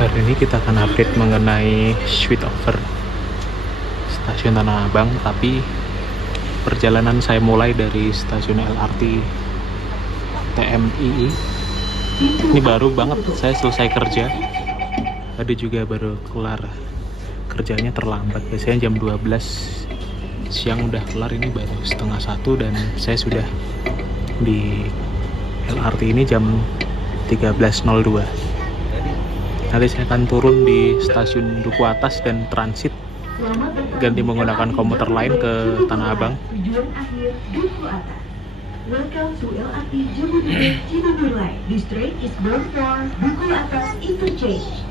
Hari ini kita akan update mengenai switch over stasiun Tanah Abang, tapi perjalanan saya mulai dari stasiun LRT TMII. Ini baru banget saya selesai kerja. Tadi juga baru kelar kerjanya terlambat. Biasanya jam 12 siang udah kelar, ini baru setengah 1 dan saya sudah di LRT ini jam 13.02. Nanti saya akan turun di stasiun Duku Atas dan transit ganti menggunakan komuter lain ke Tanah Abang. Tujuan akhir Duku Atas. Welcome to LRT Jabodebek Cibubur Line. This train is bound for Duku Atas Interchange.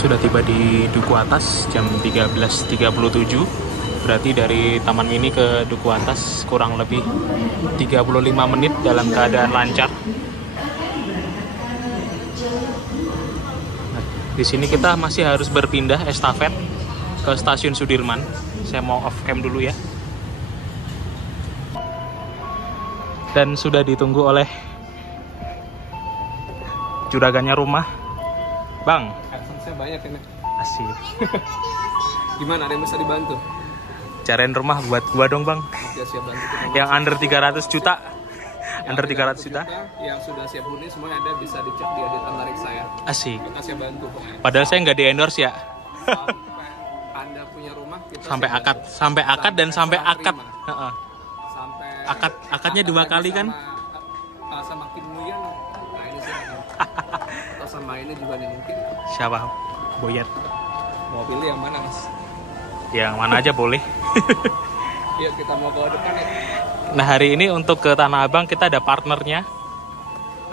Sudah tiba di Duku Atas jam 13.37. Berarti dari Taman Mini ke Duku Atas kurang lebih 35 menit dalam keadaan lancar. Nah, di sini kita masih harus berpindah estafet ke stasiun Sudirman. Saya mau off cam dulu ya. Dan sudah ditunggu oleh juragannya rumah, Bang. Saya banyak ini. Asik. Gimana, ada yang bisa dibantu? Cariin rumah buat gua dong, Bang. Ya, siap bantu. Yang under 300 juta. Under 300 juta. Yang sudah siap huni semuanya ada, bisa dicek di editan tarik saya. Asik. Kita siap bantu pokoknya. Padahal saya nggak di endorse ya. Sampai Anda punya rumah, kita Sampai siap akad, bantu. sampai akad dan sampai akad. Terima. Sampai Akadnya 2 kali kan? Sama Kim Nguyen. Nah, ini silakan. Atau sama ini juga nih mungkin. Siapa? Boyet. Mau pilih yang mana, Mas? Yang mana aja boleh. Yuk kita mau ke depan ya. Nah, hari ini untuk ke Tanah Abang kita ada partnernya.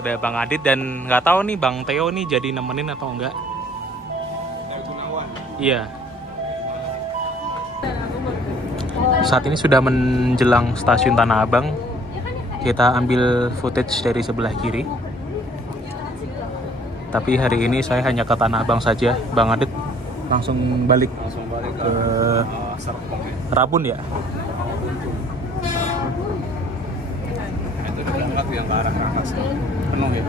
Ada Bang Adit dan nggak tahu nih Bang Theo nih jadi nemenin atau enggak. Dari Gunawan. Iya. Saat ini sudah menjelang stasiun Tanah Abang. Kita ambil footage dari sebelah kiri. Tapi hari ini saya hanya ke Tanah Abang saja. Bang Adit langsung balik ke Serpong ya. Rabun ya? Itu berangkat yang ke arah Rangkas. Penuh ya?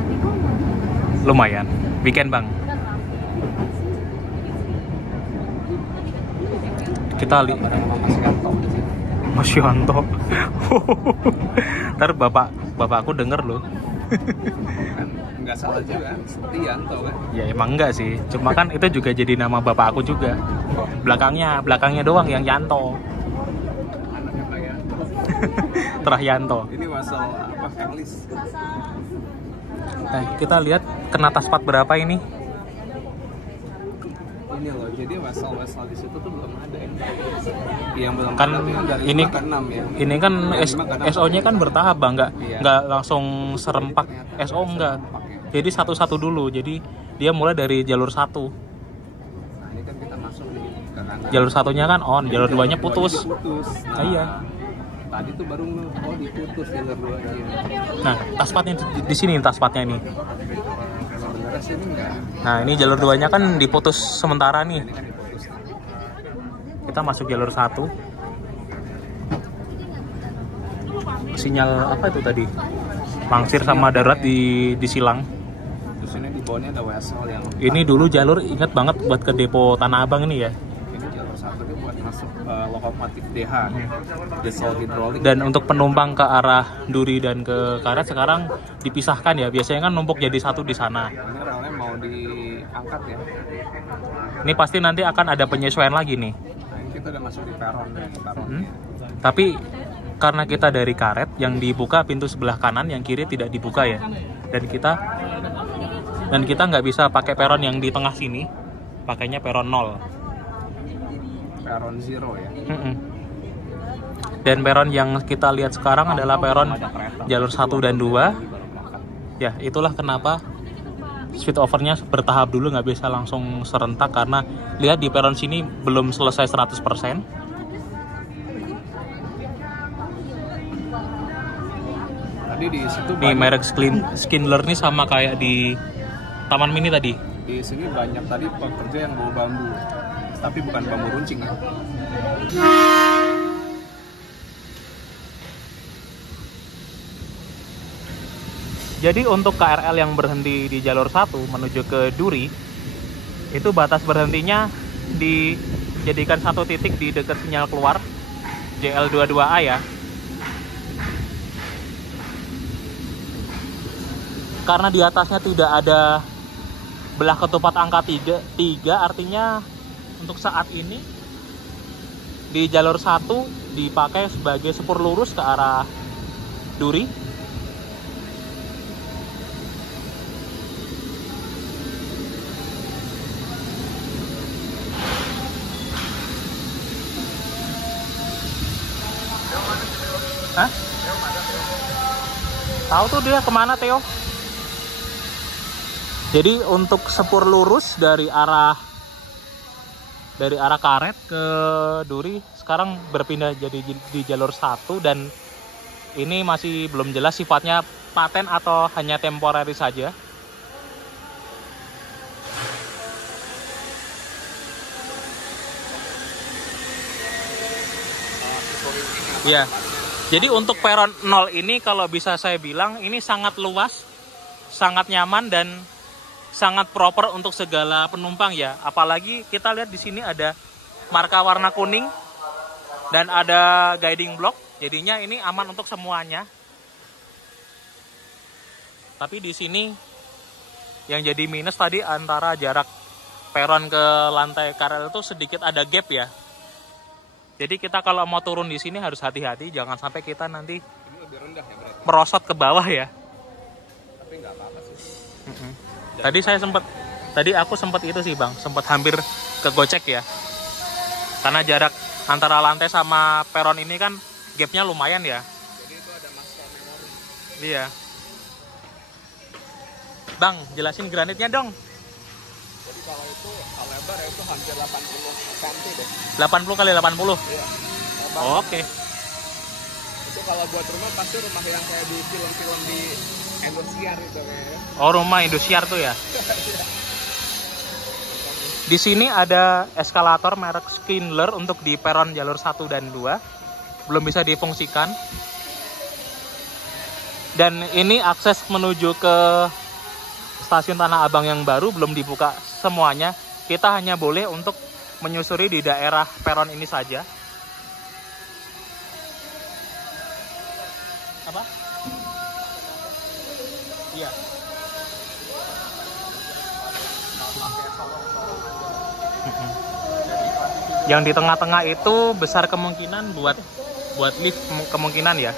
Lumayan. Weekend, Bang. Kita lihat Mas Yanto. Ntar bapakku denger loh. Nggak salah juga, Setianto kan? Ya emang enggak sih, cuma kan itu juga jadi nama bapak aku juga. Belakangnya doang yang Yanto. Anaknya Pak Yanto. Terahyanto. Ini masalah apa? Englis. Nah, kita lihat kena taspat berapa ini? Ini loh, jadi wesel di situ tuh belum ada yang belum Kan ada, dari ini 5 ke 6 ya. Ini kan Dari 5 ke 6. SO-nya kan bertahap, Bang, Iya. nggak langsung serempak SO enggak. Jadi satu-satu dulu. Jadi dia mulai dari jalur 1. Nah, ini kan kita masuk di ke kanan. Jalur satunya kan on, jalur 2-nya putus. Nah, Iya. Tadi tuh baru diputus jalur 2-nya. Nah, taspatnya di sini taspatnya nih. Sebenarnya sini enggak. Nah, ini jalur 2-nya kan diputus sementara nih. Ini kan diputus. Kita masuk jalur 1. Sinyal apa itu tadi? Mangsir sama darurat di silang. Terus ini di bawahnya ada wesel yang Ini dulu jalur ingat banget buat ke depo Tanah Abang ini ya. ini jalur 1 ini buat masuk lokomotif DH, diesel hidrolik. Dan untuk penumpang ke arah Duri dan ke Karet sekarang dipisahkan ya. Biasanya kan numpuk jadi satu di sana. Ini relnya mau diangkat ya. Ini pasti nanti akan ada penyesuaian lagi nih. Nah, ini kita udah masuk di peron. Tapi karena kita dari Karet yang dibuka pintu sebelah kanan, yang kiri tidak dibuka ya. Dan kita nggak bisa pakai peron yang di tengah sini. Pakainya peron 0. Peron 0 ya. Dan peron yang kita lihat sekarang adalah peron jalur 1 dan 2. Ya, itulah kenapa switch overnya bertahap dulu, nggak bisa langsung serentak karena lihat di peron sini belum selesai 100%. Tadi di situ Nih merek Schindler nih sama kayak di Taman Mini tadi. di sini banyak tadi pekerja yang bawa bambu, tapi bukan bambu runcing ya. Jadi untuk KRL yang berhenti di jalur 1 menuju ke Duri, itu batas berhentinya dijadikan satu titik di dekat sinyal keluar JL22A ya. Karena di atasnya tidak ada belah ketupat angka 3 artinya untuk saat ini di jalur 1 dipakai sebagai sepur lurus ke arah Duri. Hah? Tahu tuh dia kemana, Theo? Jadi untuk sepur lurus dari arah Karet ke Duri sekarang berpindah jadi di jalur 1 dan ini masih belum jelas sifatnya paten atau hanya temporary saja. Ya. Jadi untuk peron 0 ini kalau bisa saya bilang ini sangat luas, sangat nyaman dan sangat proper untuk segala penumpang ya. Apalagi kita lihat di sini ada marka warna kuning dan ada guiding block. Jadinya ini aman untuk semuanya. Tapi di sini yang jadi minus tadi antara jarak peron ke lantai KRL itu sedikit ada gap ya. Jadi kita kalau mau turun di sini harus hati-hati, jangan sampai kita nanti Ini lebih rendah ya berarti. merosot ke bawah ya. Tapi nggak apa-apa sih. Tadi aku sempat itu sih Bang, sempat hampir kegocek ya. Karena jarak antara lantai sama peron ini kan gapnya lumayan ya. Jadi itu ada master memori. Iya. Bang, jelasin granitnya dong. Jadi kalau itu kalau lebar ya itu hampir 80 cm deh. 80 kali 80. Iya. Lebar. Oh, oke. Itu kalau buat rumah pasti rumah yang kayak di film-film di Indosiar itu kayaknya. Oh, rumah Indosiar tuh ya. Di sini ada eskalator merek Schindler untuk di peron jalur 1 dan 2. Belum bisa difungsikan. Dan ini akses menuju ke stasiun Tanah Abang yang baru belum dibuka semuanya. Kita hanya boleh untuk menyusuri di daerah peron ini saja. Apa? Iya. Yang di tengah-tengah itu besar kemungkinan buat lift kemungkinan ya.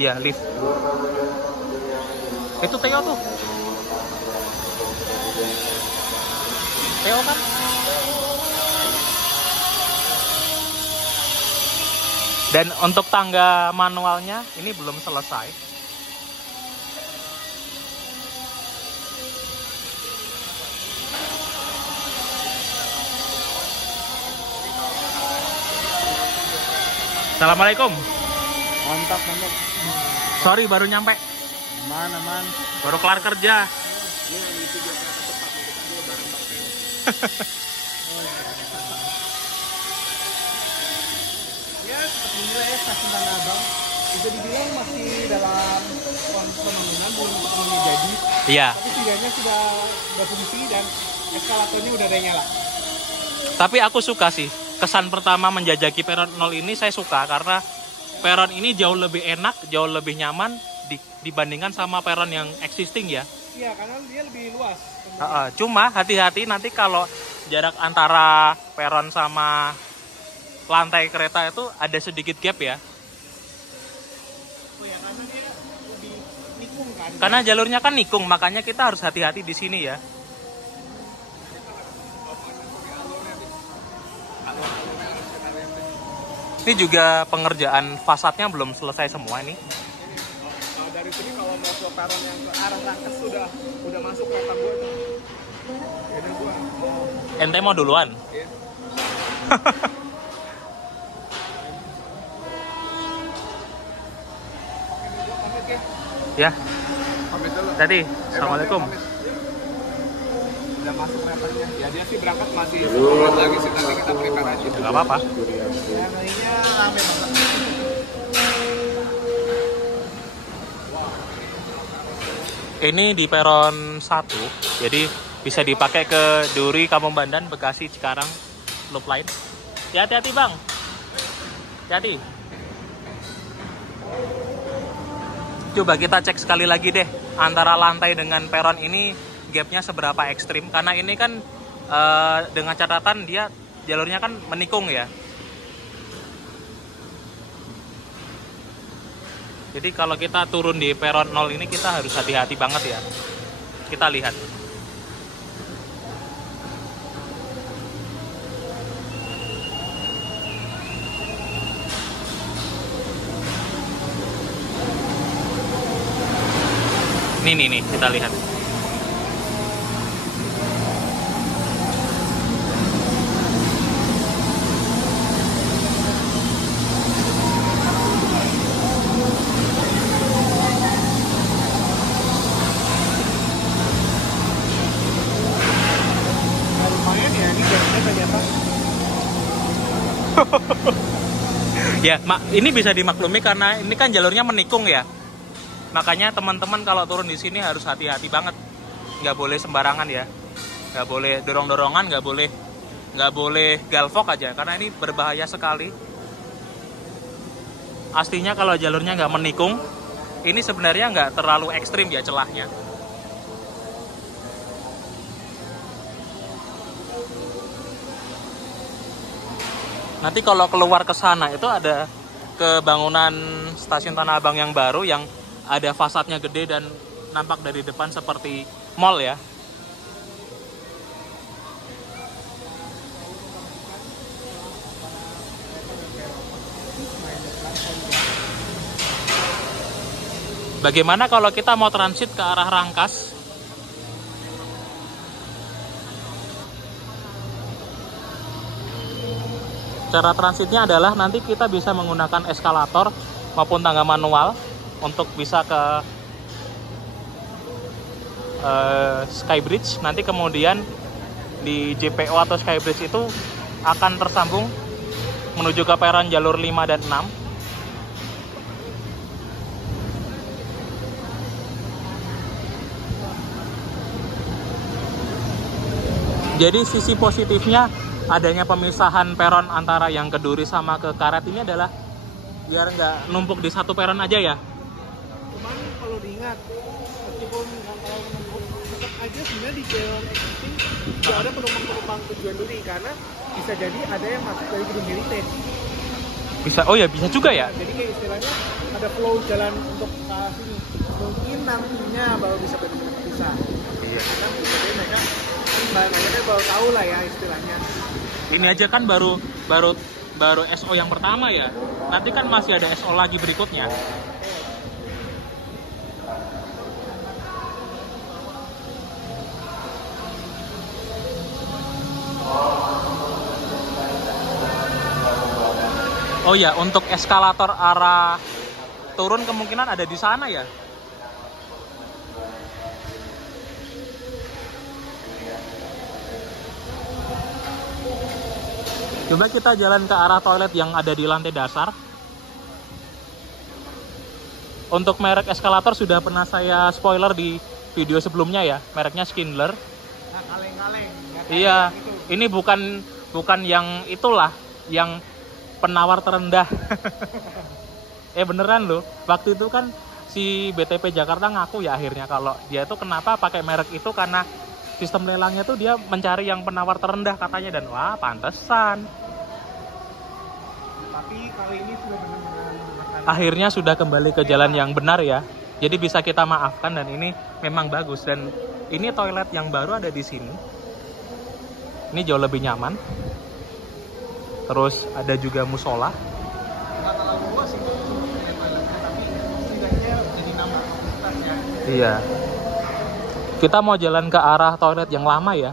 Iya, lift. Itu Theo tuh. Theo kan? Dan untuk tangga manualnya ini belum selesai. Assalamualaikum. Mantap. Sorry baru nyampe. Aman. Baru kelar kerja. Ini yang itu biar kereta cepat nih, kita dulu bareng pakai. Ya seperti inilah ya stasiun Tanah Abang. Bisa dibilang masih dalam pembangunan, belum sepenuhnya jadi. Iya. Tapi setidaknya sudah berfungsi dan eskalatornya udah ada yang nyala. Tapi aku suka sih. Kesan pertama menjajaki peron 0 ini saya suka karena peron ini jauh lebih enak, jauh lebih nyaman dibandingkan sama peron yang existing ya. Iya, karena dia lebih luas. Cuma hati-hati nanti kalau jarak antara peron sama lantai kereta itu ada sedikit gap ya. Oh ya, karena dia lebih nikung kan. Karena jalurnya kan nikung, makanya kita harus hati-hati di sini ya. Ini juga pengerjaan fasadnya belum selesai semua ini. Dari sini kalau mau ke peron yang ke arah Rangkas udah masuk ke otak gue tuh. Jadi gue Ente mau duluan? Iya. Oke. Ya, Pamit dulu. tadi. Assalamualaikum. Pamit. Udah masuk meternya. Ya dia sih berangkat masih 10 menit lagi sih, nanti kita prepare aja. Nggak apa-apa. Ya, kayaknya rame banget. Ini di peron 1, jadi bisa dipakai ke Duri, Kampung Bandan, Bekasi, Cikarang, loop line. Ya, hati-hati bang. Hati-hati. Coba kita cek sekali lagi deh, antara lantai dengan peron ini gapnya seberapa ekstrim. Karena ini kan dengan catatan dia jalurnya kan menikung ya. Jadi kalau kita turun di peron 0 ini kita harus hati-hati banget ya. Kita lihat. Nih, kita lihat. Lumayan ya, ini jamnya ternyata. Ya, ini bisa dimaklumi karena ini kan jalurnya menikung ya. Makanya teman-teman kalau turun di sini harus hati-hati banget. Nggak boleh sembarangan ya. Nggak boleh dorong-dorongan, nggak boleh galvok aja karena ini berbahaya sekali. Aslinya kalau jalurnya nggak menikung, ini sebenarnya nggak terlalu ekstrim ya celahnya. Nanti kalau keluar ke sana itu ada kebangunan stasiun Tanah Abang yang baru yang ada fasadnya gede dan nampak dari depan seperti mall ya. Bagaimana kalau kita mau transit ke arah Rangkas? Cara transitnya adalah nanti kita bisa menggunakan eskalator maupun tangga manual untuk bisa ke Skybridge. Nanti kemudian di JPO atau Skybridge itu akan tersambung menuju ke peron jalur 5 dan 6. Jadi sisi positifnya adanya pemisahan peron antara yang ke Duri sama ke Karet ini adalah biar nggak numpuk di satu peron aja ya. Cuman kalau diingat, meskipun nggak terlalu menumpuk, tetap aja sebenarnya di jalur existing juga ada penumpang-penumpang tujuan Duri karena bisa jadi ada yang masuk dari gedung heritage. Bisa, oh ya bisa juga ya. Jadi kayak istilahnya ada flow jalan untuk ke sini. Mungkin nantinya baru bisa benar-benar bisa. Iya. Karena bisa jadi mereka baru tahu lah ya istilahnya. Ini aja kan baru SO yang pertama ya. Nanti kan masih ada SO lagi berikutnya. Oh ya, untuk eskalator arah turun kemungkinan ada di sana ya. Coba kita jalan ke arah toilet yang ada di lantai dasar. Untuk merek eskalator sudah pernah saya spoiler di video sebelumnya ya. Mereknya Schindler. Nah, kaleng-kaleng. Iya, ini bukan yang itulah, yang penawar terendah. Beneran loh. Waktu itu kan si BTP Jakarta ngaku ya akhirnya kalau dia itu kenapa pakai merek itu karena sistem lelangnya tuh dia mencari yang penawar terendah katanya, dan wah pantesan. Tapi kali ini sudah benar-benar Akhirnya sudah kembali ke jalan yang benar ya. Jadi bisa kita maafkan dan ini memang bagus, dan ini toilet yang baru ada di sini. Ini jauh lebih nyaman. Terus ada juga musola. nggak terlalu luas sih tapi setidaknya jadi nambah kapasitas ya. Iya. Kita mau jalan ke arah toilet yang lama ya.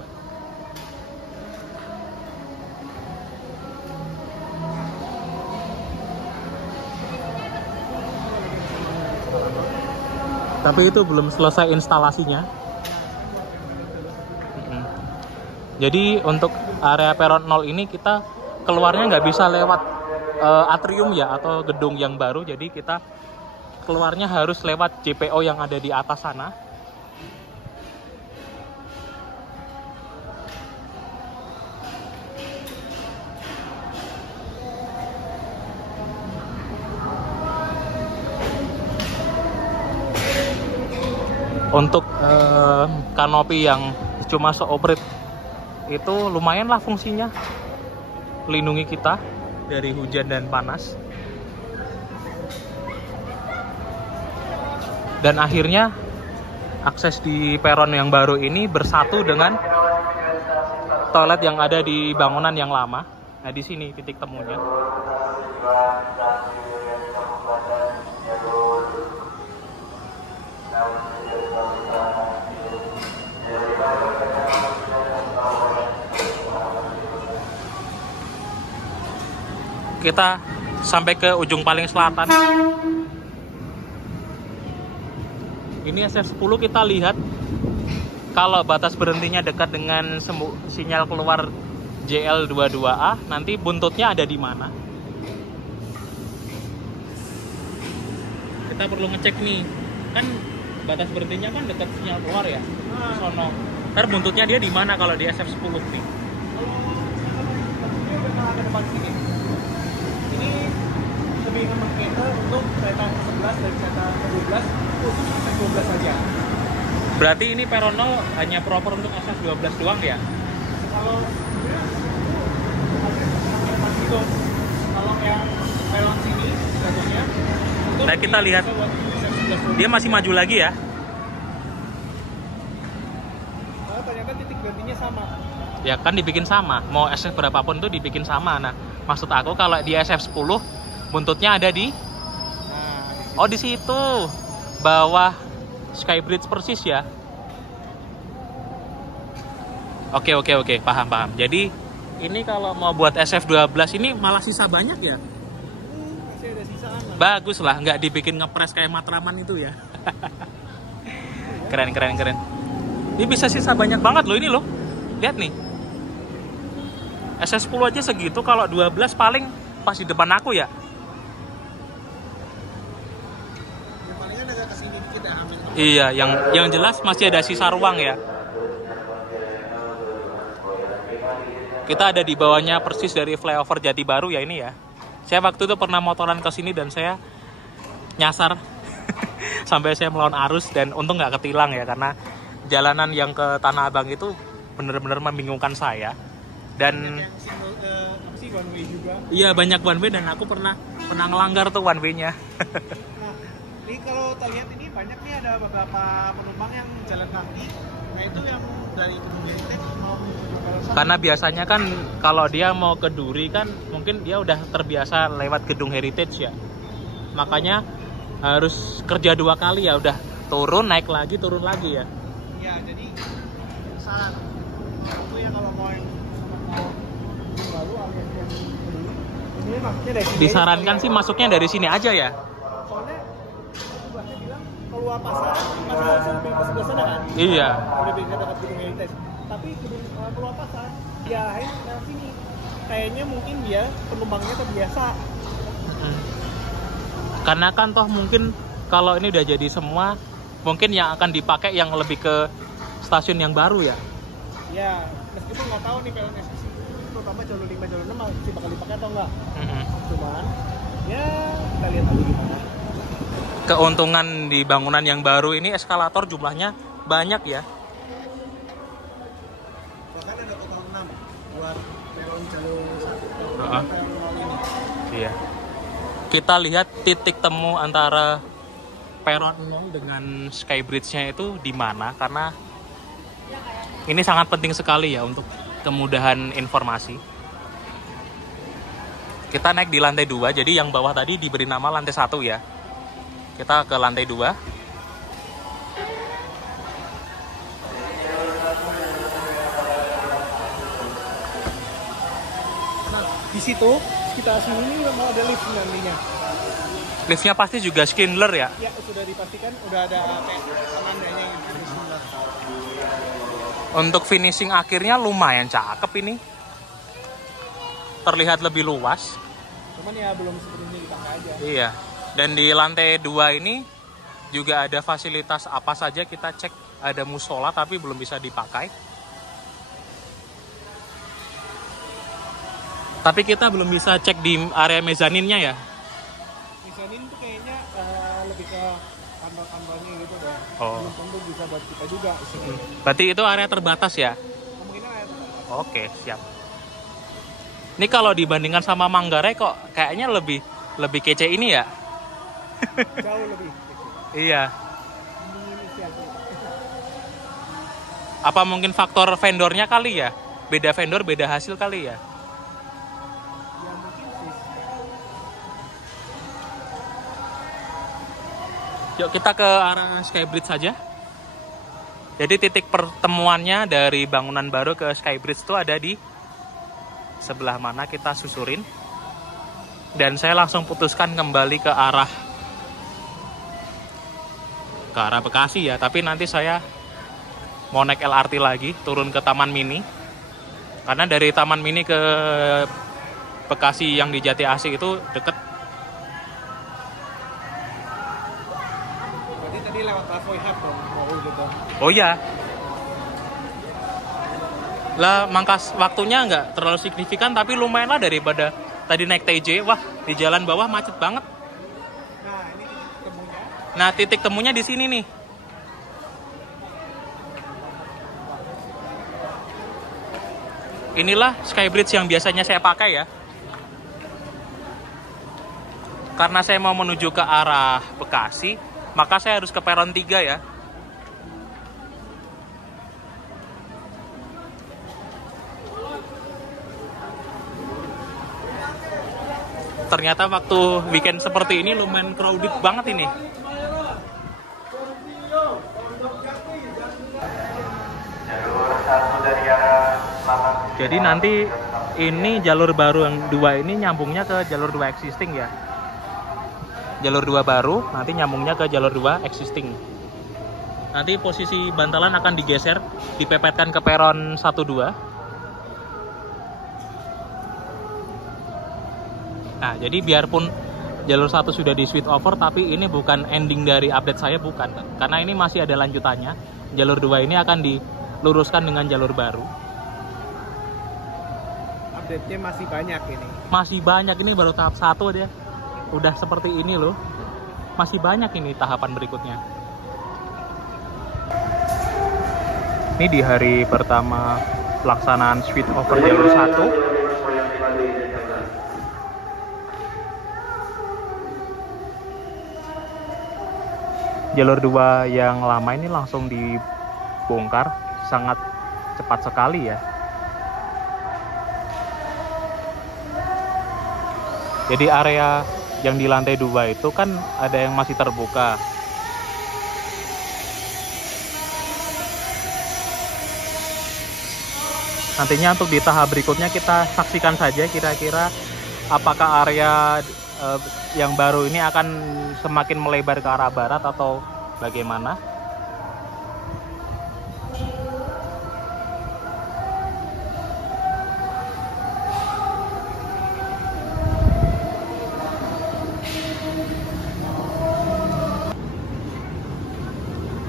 Tapi itu belum selesai instalasinya. Jadi untuk area peron 0 ini kita keluarnya nggak bisa lewat atrium ya atau gedung yang baru. Jadi kita keluarnya harus lewat JPO yang ada di atas sana. Untuk kanopi yang cuma seoperate itu lumayan lah fungsinya, melindungi kita dari hujan dan panas. Dan akhirnya akses di peron yang baru ini bersatu dengan toilet yang ada di bangunan yang lama. Nah, di sini titik temunya. Kita sampai ke ujung paling selatan. Ini SF10 kita lihat kalau batas berhentinya dekat dengan sinyal keluar JL22A, nanti buntutnya ada di mana. Kita perlu ngecek nih, kan batas berhentinya kan dekat sinyal keluar ya, sono. Ntar buntutnya dia di mana kalau di SF10 nih? Ke depan sini. Ini lebih mengcater untuk kereta ke-11 dan kereta ke-12 khusus SF12 saja. Berarti ini peron 0 hanya proper untuk SF12 doang ya? Kalau yang peron sini jatuhnya Nah, kita lihat dia masih maju lagi ya. Nah, ternyata titik berhentinya sama. Ya kan dibikin sama, mau SF berapapun tuh dibikin sama. Nah, maksud aku kalau di SF10 buntutnya ada di oh di situ bawah Skybridge persis ya. Oke, paham. Jadi ini kalau mau buat SF12 ini malah sisa banyak ya. Masih ada sisaan. Bagus lah, nggak dibikin ngepres kayak Matraman itu ya. Keren. Ini bisa sisa banyak banget loh ini loh. Lihat nih. SS10 aja segitu, kalau 12 paling pas di depan aku ya. Palingan agak kesini dikit ya. Iya, yang jelas masih ada sisa ruang ya. Kita ada di bawahnya persis dari flyover Jati Baru ya ini ya. Saya waktu itu pernah motoran ke sini dan saya nyasar sampai saya melawan arus dan untung nggak ketilang ya, karena jalanan yang ke Tanah Abang itu benar-benar membingungkan saya. Dan one way juga. Iya, banyak one way dan aku pernah ngelanggar tuh one way-nya. Nah, ini kalau kita lihat ini banyak nih ada beberapa penumpang yang jalan kaki. Nah, itu yang dari Gedung Heritage mau Karena biasanya kan kalau dia mau ke Duri kan mungkin dia udah terbiasa lewat Gedung Heritage ya. Makanya harus kerja 2 kali ya, udah turun naik lagi turun lagi ya. Ya, jadi saran itu ya kalau mau lalu alias yang ini maksudnya dari sini. Disarankan sih masuknya dari sini aja ya. Soalnya bahasnya bilang keluar pasar harusnya lebih ke sebelah sana kan? Iya. Lebih ke dekat Gedung Heritage. Tapi keluar pasar ya lewat sini. Kayaknya mungkin dia penumpangnya terbiasa. Karena kan toh mungkin kalau ini udah jadi semua, mungkin yang akan dipakai yang lebih ke stasiun yang baru ya. Ya, meskipun nggak tahu nih peron SCC terutama jalur 5, jalur 6 masih bakal dipakai atau enggak. Cuman ya kita lihat dulu gimana. Keuntungan di bangunan yang baru ini eskalator jumlahnya banyak ya. Bahkan ada total 6 buat peron jalur 1. Peron ini. Iya. Kita lihat titik temu antara peron 0 dengan Skybridge-nya itu di mana, karena ini sangat penting sekali ya untuk kemudahan informasi. Kita naik di lantai 2, jadi yang bawah tadi diberi nama lantai 1 ya. Kita ke lantai 2. Nah, di situ sekitar sini mau ada lift nantinya. Liftnya pasti juga Schindler ya? Ya, sudah dipastikan, udah ada kayak penandanya gitu. Untuk finishing akhirnya lumayan cakep ini. Terlihat lebih luas. Cuman ya belum sepenuhnya dipakai aja. Iya. Dan di lantai 2 ini juga ada fasilitas apa saja kita cek. Ada musola tapi belum bisa dipakai. Tapi kita belum bisa cek di area mezaninnya ya. Mezanin tuh kayaknya lebih ke kantor-kantornya gitu deh. Oh. Belum tentu bisa buat kita juga. Berarti itu area terbatas ya? Kemungkinan area terbatas. Oke, siap. Ini kalau dibandingkan sama Manggarai kok kayaknya lebih kece ini ya? Jauh lebih. Iya. Apa mungkin faktor vendornya kali ya? Beda vendor, beda hasil kali ya? Ya mungkin sih. Yuk kita ke arah Skybridge saja. Jadi titik pertemuannya dari bangunan baru ke Skybridge itu ada di sebelah mana, kita susurin. Dan saya langsung putuskan kembali ke arah Bekasi ya. Tapi nanti saya mau naik LRT lagi, turun ke Taman Mini. Karena dari Taman Mini ke Bekasi yang di Jati Asih itu deket. Berarti tadi lewat Savoy Hub dong, mau gitu. Oh iya. Lah mangkas waktunya nggak terlalu signifikan, tapi lumayan lah daripada tadi naik TJ. Wah, di jalan bawah macet banget. Nah, ini titik temunya. Nah, titik temunya di sini nih. Inilah Skybridge yang biasanya saya pakai ya. Karena saya mau menuju ke arah Bekasi, maka saya harus ke peron 3 ya. Ternyata waktu weekend seperti ini lumayan crowded banget ini. Jadi nanti ini jalur baru yang 2 ini nyambungnya ke jalur 2 existing ya. Jalur 2 baru nanti nyambungnya ke jalur 2 existing. Nanti posisi bantalan akan digeser, dipepetkan ke peron 1-2. Nah, jadi biarpun jalur 1 sudah di switch over, tapi ini bukan ending dari update saya, bukan. Karena ini masih ada lanjutannya. Jalur 2 ini akan diluruskan dengan jalur baru. Update-nya masih banyak ini. Masih banyak, ini baru tahap 1 dia. Udah seperti ini loh. Masih banyak ini tahapan berikutnya. Ini di hari pertama pelaksanaan switch over jalur 1. Jalur 2 yang lama ini langsung dibongkar, sangat cepat sekali ya. Jadi area yang di lantai 2 itu kan ada yang masih terbuka. Nantinya untuk di tahap berikutnya kita saksikan saja kira-kira apakah area yang baru ini akan semakin melebar ke arah barat atau bagaimana.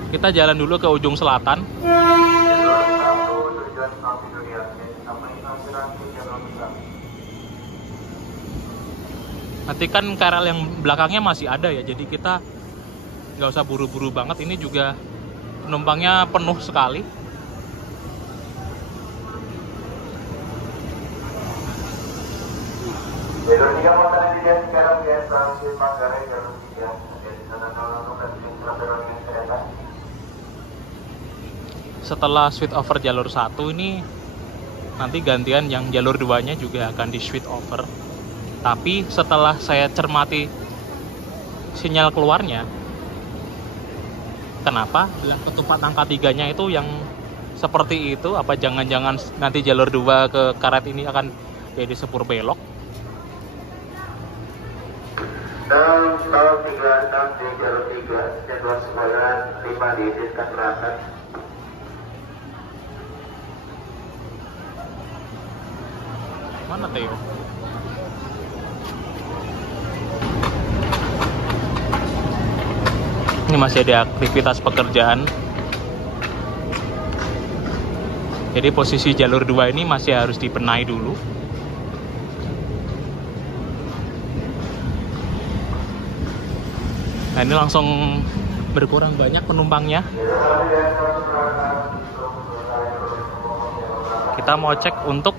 Kita jalan dulu ke ujung selatan. Nanti kan KRL yang belakangnya masih ada ya, jadi kita nggak usah buru-buru banget. Ini juga penumpangnya penuh sekali. Jalur 3 mau terlihat sekarang ya, transit Manggarai jalur 3. Di sana kalau kereta. Setelah switch over jalur 1 ini nanti gantian yang jalur 2-nya juga akan di switch over. Tapi setelah saya cermati sinyal keluarnya, kenapa ketupat angka 3-nya itu yang seperti itu? Apa jangan-jangan nanti jalur 2 ke karet ini akan jadi sepur belok? Dan 3, jadwal sembilan 5 diizinkan berangkat. Mana Theo? Ini masih ada aktivitas pekerjaan. Jadi posisi jalur 2 ini masih harus dibenahi dulu. Nah, ini langsung berkurang banyak penumpangnya. Kita mau cek untuk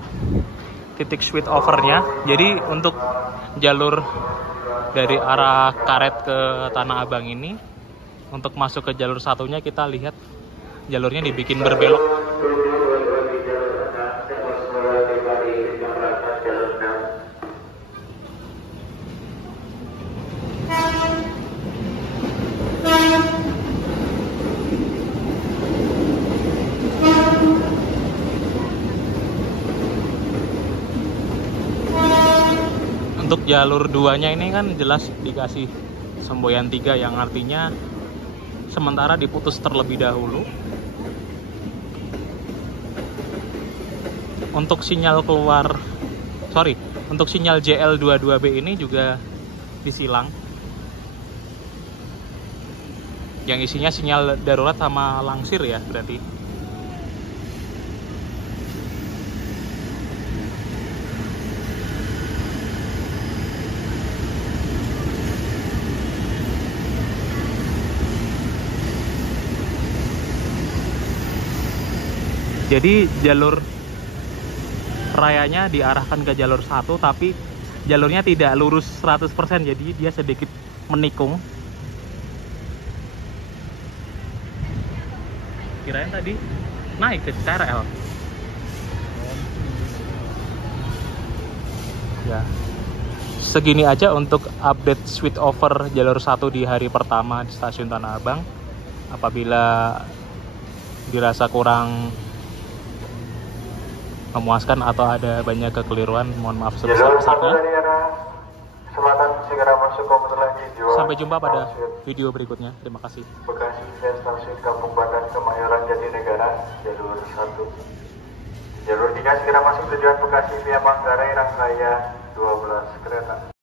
titik switch overnya. Jadi untuk jalur dari arah Karet ke Tanah Abang ini, untuk masuk ke jalur satunya kita lihat jalurnya dibikin berbelok. Untuk jalur 2-nya ini kan jelas dikasih semboyan 3 yang artinya sementara diputus terlebih dahulu. Untuk sinyal untuk sinyal JL22B ini juga disilang. Yang isinya sinyal darurat sama langsir ya berarti. Jadi jalur rayanya diarahkan ke jalur 1, tapi jalurnya tidak lurus 100%, jadi dia sedikit menikung. Kirain tadi naik ke KRL. Ya. Segini aja untuk update switch over jalur 1 di hari pertama di stasiun Tanah Abang. Apabila dirasa kurang memuaskan atau ada banyak kekeliruan, mohon maaf sebesar-besarnya. Selatan segera masuk komuter lain hijau. Sampai jumpa pada video berikutnya. Terima kasih. Bekasi dan stasiun Kampung Bandan Kemayoran Jatinegara jalur 1. Jalur 3 segera masuk tujuan Bekasi via Manggarai Rangkaian 12 kereta.